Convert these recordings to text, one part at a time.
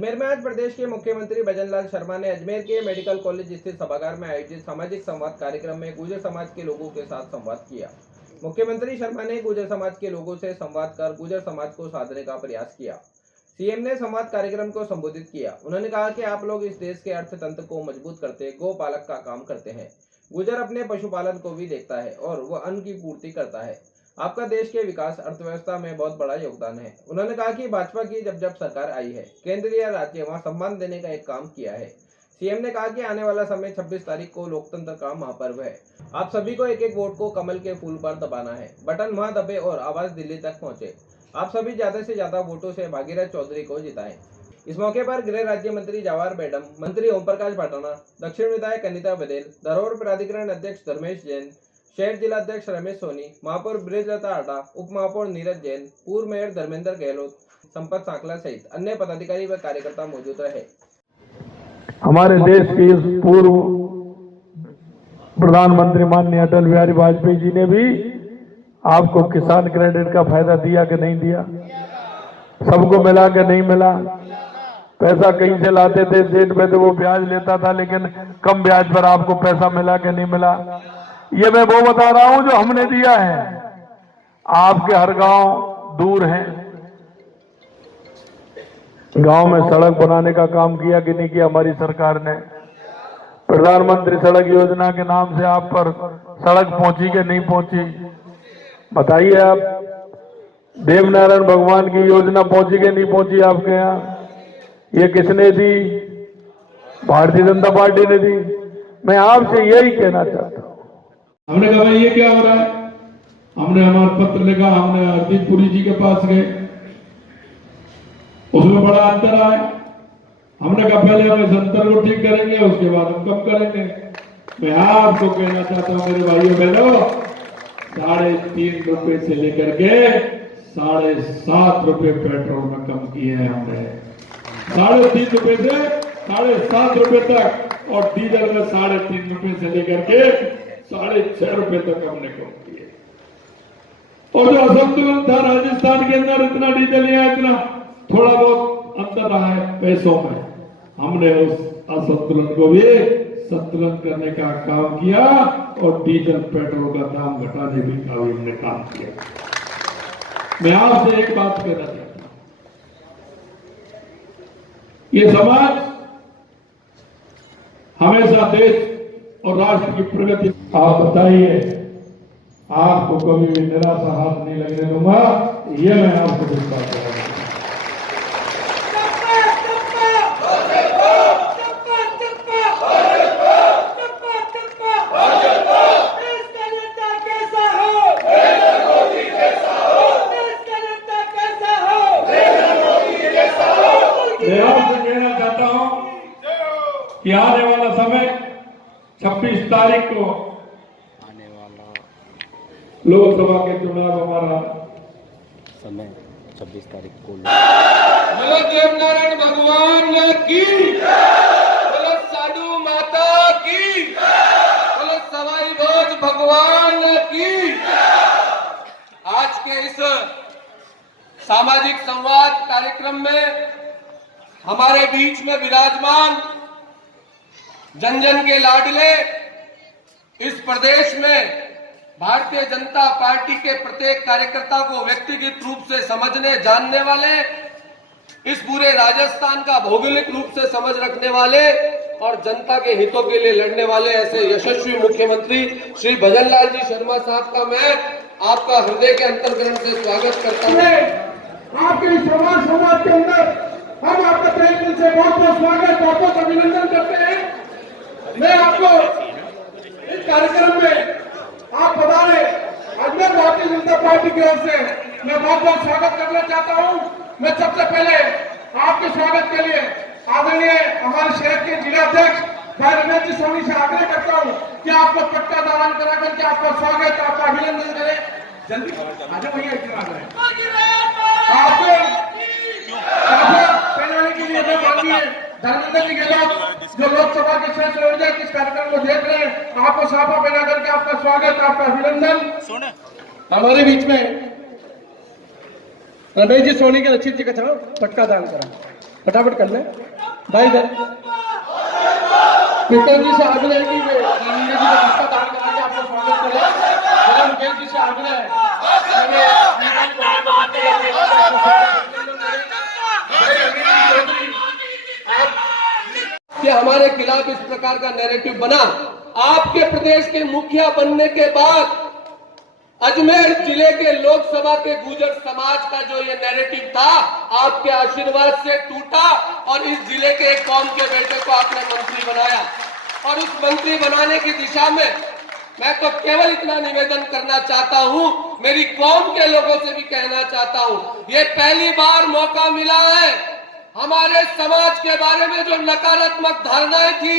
अजमेर में आज प्रदेश के मुख्यमंत्री भजनलाल शर्मा ने अजमेर के मेडिकल कॉलेज स्थित सभागार में आयोजित सामाजिक संवाद कार्यक्रम में गुर्जर समाज के लोगों के साथ संवाद किया। मुख्यमंत्री शर्मा ने गुर्जर समाज के लोगों से संवाद कर गुर्जर समाज को साधने का प्रयास किया। सीएम ने संवाद कार्यक्रम को संबोधित किया। उन्होंने कहा कि आप लोग इस देश के अर्थतंत्र को मजबूत करते गौ पालक का काम करते हैं। गुर्जर अपने पशुपालन को भी देखता है और वह अन्न की पूर्ति करता है। आपका देश के विकास अर्थव्यवस्था में बहुत बड़ा योगदान है। उन्होंने कहा कि भाजपा की जब सरकार आई है, केंद्र या राज्य वहां सम्मान देने का एक काम किया है। सीएम ने कहा कि आने वाला समय 26 तारीख को लोकतंत्र का महापर्व है। आप सभी को एक एक वोट को कमल के फूल पर दबाना है। बटन वहां दबे और आवाज दिल्ली तक पहुंचे। आप सभी ज्यादा से ज्यादा वोटों से भागीरथ चौधरी को जिताएं। इस मौके पर गृह राज्य मंत्री जवाहर बेडम, मंत्री ओम प्रकाश पाटाना, दक्षिण विधायक अनिता बदेल, धरोहर प्राधिकरण अध्यक्ष धर्मेश जैन, शहर जिला अध्यक्ष रमेश सोनी, महापौर ब्रिजलता आटा, उप महापौर नीरज जैन, पूर्व मेयर धर्मेंद्र गहलोत, संपत सांकला सहित अन्य पदाधिकारी व कार्यकर्ता मौजूद रहे। हमारे देश के पूर्व प्रधानमंत्री माननीय अटल बिहारी वाजपेयी जी ने भी आपको किसान क्रेडिट का फायदा दिया कि नहीं दिया? सबको मिला कि नहीं मिला? पैसा कहीं से लाते थे, जेठ में तो वो ब्याज लेता था, लेकिन कम ब्याज पर आपको पैसा मिला कि नहीं मिला? ये मैं वो बता रहा हूं जो हमने दिया है। आपके हर गांव दूर हैं, गांव में सड़क बनाने का काम किया कि नहीं किया हमारी सरकार ने? प्रधानमंत्री सड़क योजना के नाम से आप पर सड़क पहुंची कि नहीं पहुंची? बताइए आप। देवनारायण भगवान की योजना पहुंची कि नहीं पहुंची आपके यहाँ? ये किसने दी? भारतीय जनता पार्टी ने दी। मैं आपसे यही कहना चाहता हूं। हमने कहा भाई ये क्या हो रहा है? हमने हमारा पत्र लिखा, हमने हरदीप पुरी जी के पास गए, उसमें बड़ा अंतर आया। हमने कहा पहले हम इस अंतर को ठीक करेंगे, उसके बाद हम कम करेंगे। मैं आपको कहना चाहता हूं मेरे भाइयों बहनों, 3.5 रुपए से लेकर के 7.5 रुपए पेट्रोल में कम किए हैं हमने। 3.5 रुपए से 7.5 रुपए तक, और डीजल में 3.5 रुपए से लेकर के 6.5 रुपए तक हमने कम किए। और जो असंतुलन था राजस्थान के अंदर, इतना डीजल या इतना थोड़ा बहुत अंतर रहा है पैसों में, हमने उस असंतुलन को भी संतुलन करने का काम किया और डीजल पेट्रोल का दाम घटाने भी का भी हमने काम किया। मैं आपसे एक बात कहना चाहता हूं, ये समाज हमेशा देश और राष्ट्र की प्रगति, आप बताइए, आपको कभी भी निराशा हाथ नहीं लगने दूंगा, ये मैं आपको विश्वास करता हूं। मैं आपसे कहना चाहता हूं कि आने वाला समय 26 तारीख को आने वाला लोकसभा के चुनाव, हमारा समय 26 तारीख को। बोलो देवनारायण भगवान की, बोलो साधु माता की, बोलो सवाई भोज भगवान की। आज के इस सामाजिक संवाद कार्यक्रम में हमारे बीच में विराजमान जन जन के लाडले, इस प्रदेश में भारतीय जनता पार्टी के प्रत्येक कार्यकर्ता को व्यक्तिगत रूप से समझने जानने वाले, इस पूरे राजस्थान का भौगोलिक रूप से समझ रखने वाले और जनता के हितों के लिए लड़ने वाले ऐसे यशस्वी मुख्यमंत्री श्री भजनलाल जी शर्मा साहब का मैं आपका हृदय के अंतर्ग्रहण से स्वागत करता हूं। आपके इस समाज के अंदर हम आपका तहे दिल से बहुत बहुत स्वागत, बहुत बहुत अभिनंदन करते हैं। मैं आपको इस कार्यक्रम में आप पधारे, अजमेर भारतीय जनता पार्टी की ओर से मैं बहुत बहुत स्वागत करना चाहता हूं। मैं सबसे पहले आपके स्वागत के लिए आदरणीय हमारे शहर के जिला अध्यक्ष भाई रमेश जी सोनी से आग्रह करता हूं कि आपको पट्टा दान करा करके आपका स्वागत, आपका अभिनंदन करें। जल्दी आ जाओ भैया, इतना आपको पहनाने के लिए धर्मेंद्र जी गहलोत जो लोकसभा के सदस्य इस कार्यक्रम को देख रहे हैं, आपको साफा पहना करके आपका स्वागत, आपका अभिनंदन। हमारे बीच में रमेश जी सोनी के रचित जी का पटका दान करा। फटाफट कर ले भाई। विक्रम जी से आग्रह है कि नीरज जी का रिश्ता दान करा के आपको स्वागत करें। जरा मुकेश जी से आग्रह है कि हमारे खिलाफ इस प्रकार का नैरेटिव बना। आपके प्रदेश के मुखिया बनने के बाद अजमेर जिले के लोकसभा के गुर्जर समाज का जो ये नैरेटिव था, आपके आशीर्वाद से टूटा और इस जिले के एक कौम के बेटे को आपने मंत्री बनाया। और उस मंत्री बनाने की दिशा में मैं तो केवल इतना निवेदन करना चाहता हूं, मेरी कौम के लोगों से भी कहना चाहता हूं, ये पहली बार मौका मिला है हमारे समाज के बारे में जो नकारात्मक धारणाएं थी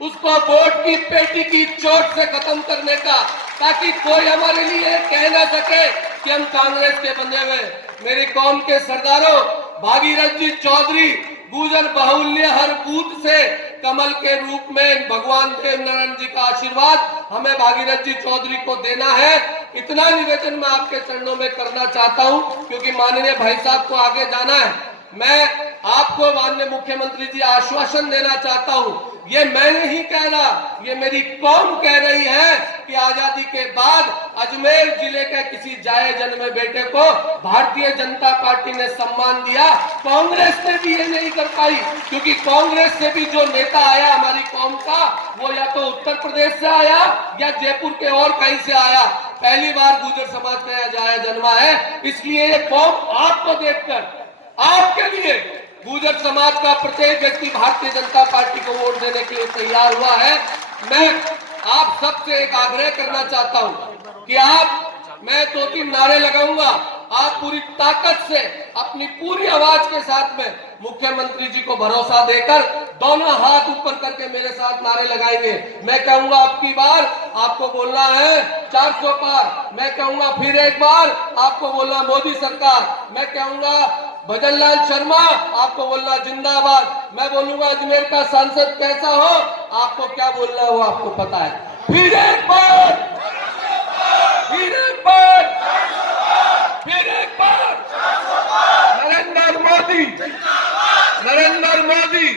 उसको वोट की पेटी की चोट से खत्म करने का, ताकि कोई हमारे लिए कह ना सके कि हम कांग्रेस के बंधे हुए। मेरी कौम के सरदारों, भागीरथ जी चौधरी, गुर्जर बाहुल्य हर बूथ से कमल के रूप में भगवान देव नारायण जी का आशीर्वाद हमें भागीरथ जी चौधरी को देना है। इतना निवेदन मैं आपके चरणों में करना चाहता हूं, क्योंकि माननीय भाई साहब को आगे जाना है। मैं आपको माननीय मुख्यमंत्री जी आश्वासन देना चाहता हूं, ये मैं नहीं कह रहा, ये मेरी कौम कह रही है कि आजादी के बाद अजमेर जिले के किसी जाए जन्मे बेटे को भारतीय जनता पार्टी ने सम्मान दिया। कांग्रेस ने भी ये नहीं कर पाई, क्योंकि कांग्रेस से भी जो नेता आया हमारी कौम का, वो या तो उत्तर प्रदेश से आया या जयपुर के और कहीं से आया। पहली बार गुर्जर समाज का यह जाया जन्मा है, इसलिए ये कौम आपको देखकर, आपके लिए गुर्जर समाज का प्रत्येक व्यक्ति भारतीय जनता पार्टी को वोट देने के लिए तैयार हुआ है। मैं आप सबसे एक आग्रह करना चाहता हूं कि मैं 2-3 नारे लगाऊंगा, आप पूरी ताकत से अपनी पूरी आवाज के साथ में मुख्यमंत्री जी को भरोसा देकर दोनों हाथ ऊपर करके मेरे साथ नारे लगाएंगे। मैं कहूंगा आपकी बार आपको बोलना है 400 पार, मैं कहूंगा फिर एक बार आपको बोलना मोदी सरकार, मैं कहूंगा भजन लाल शर्मा, आपको बोलना जिंदाबाद, मैं बोलूंगा अजमेर का सांसद कैसा हो, आपको क्या बोलना है वो आपको पता है। फिर एक बार, फिर एक बार, फिर एक बार, नरेंद्र मोदी, नरेंद्र मोदी,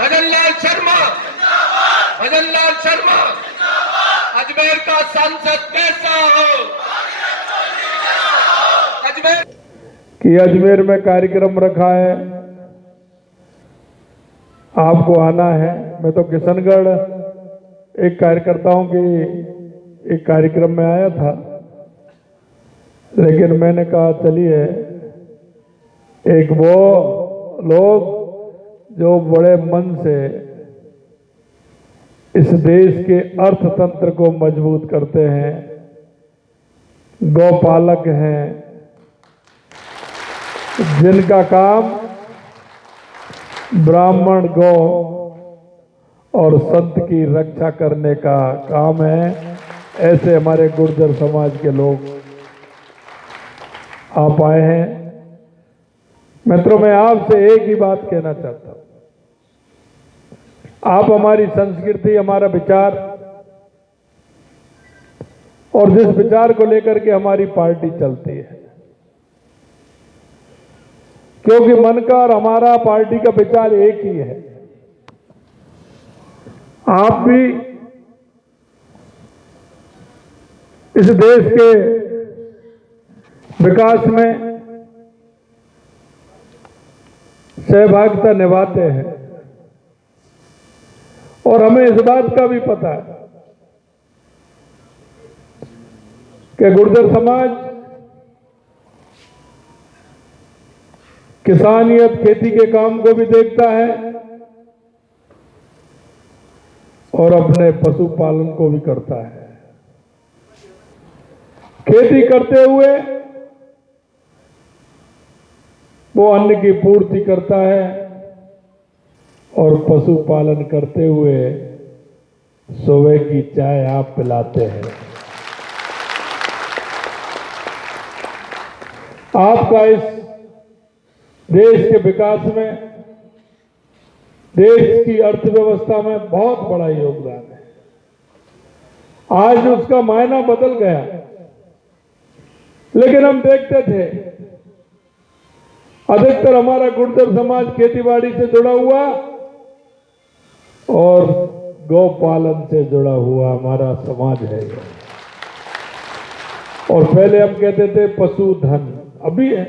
भजन लाल शर्मा, भजन लाल शर्मा, अजमेर का सांसद कैसा हो, अजमेर कि अजमेर में कार्यक्रम रखा है, आपको आना है। मैं तो किशनगढ़ एक कार्यकर्ताओं की एक कार्यक्रम में आया था, लेकिन मैंने कहा चलिए एक वो लोग जो बड़े मन से इस देश के अर्थतंत्र को मजबूत करते हैं, गौपालक हैं, जिनका काम ब्राह्मण गौ और संत की रक्षा करने का काम है, ऐसे हमारे गुर्जर समाज के लोग आप आए हैं। मित्रों, मैं आपसे एक ही बात कहना चाहता हूं, आप हमारी संस्कृति, हमारा विचार और जिस विचार को लेकर के हमारी पार्टी चलती है, क्योंकि मन का और हमारा पार्टी का विचार एक ही है। आप भी इस देश के विकास में सहभागिता निभाते हैं और हमें इस बात का भी पता है कि गुर्जर समाज किसानियत, खेती के काम को भी देखता है और अपने पशुपालन को भी करता है। खेती करते हुए वो अन्न की पूर्ति करता है और पशुपालन करते हुए सुबह की चाय आप पिलाते हैं। आपका इस देश के विकास में, देश की अर्थव्यवस्था में बहुत बड़ा योगदान है। आज उसका मायना बदल गया, लेकिन हम देखते थे अधिकतर हमारा गुर्जर समाज खेतीबाड़ी से जुड़ा हुआ और गौ पालन से जुड़ा हुआ हमारा समाज है। और पहले हम कहते थे पशुधन, अभी है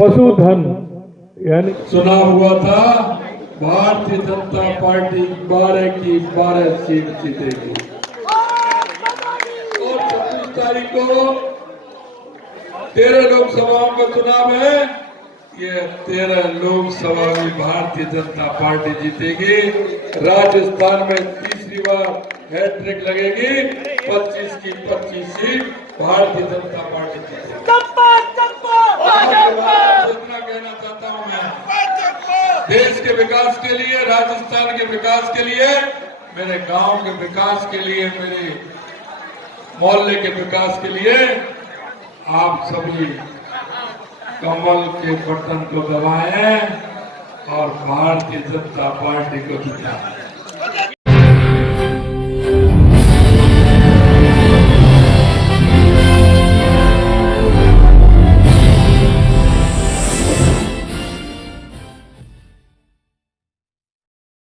पशुधन, यानी सुना हुआ था भारतीय जनता पार्टी 12 की 12 सीट जीतेगी और 26 तारीख को 13 लोकसभाओं का चुनाव है। ये 13 लोकसभा में भारतीय जनता पार्टी जीतेगी। राजस्थान में तीसरी बार हैट्रिक लगेगी, 25 की 25 सीट भारतीय जनता पार्टी जीतेगी। इतना कहना चाहता हूं मैं, देश के विकास के लिए, राजस्थान के विकास के लिए, मेरे गांव के विकास के लिए, मेरे मोहल्ले के विकास के लिए आप सभी कमल के बटन को दबाएं और भारतीय जनता पार्टी को जिताएं।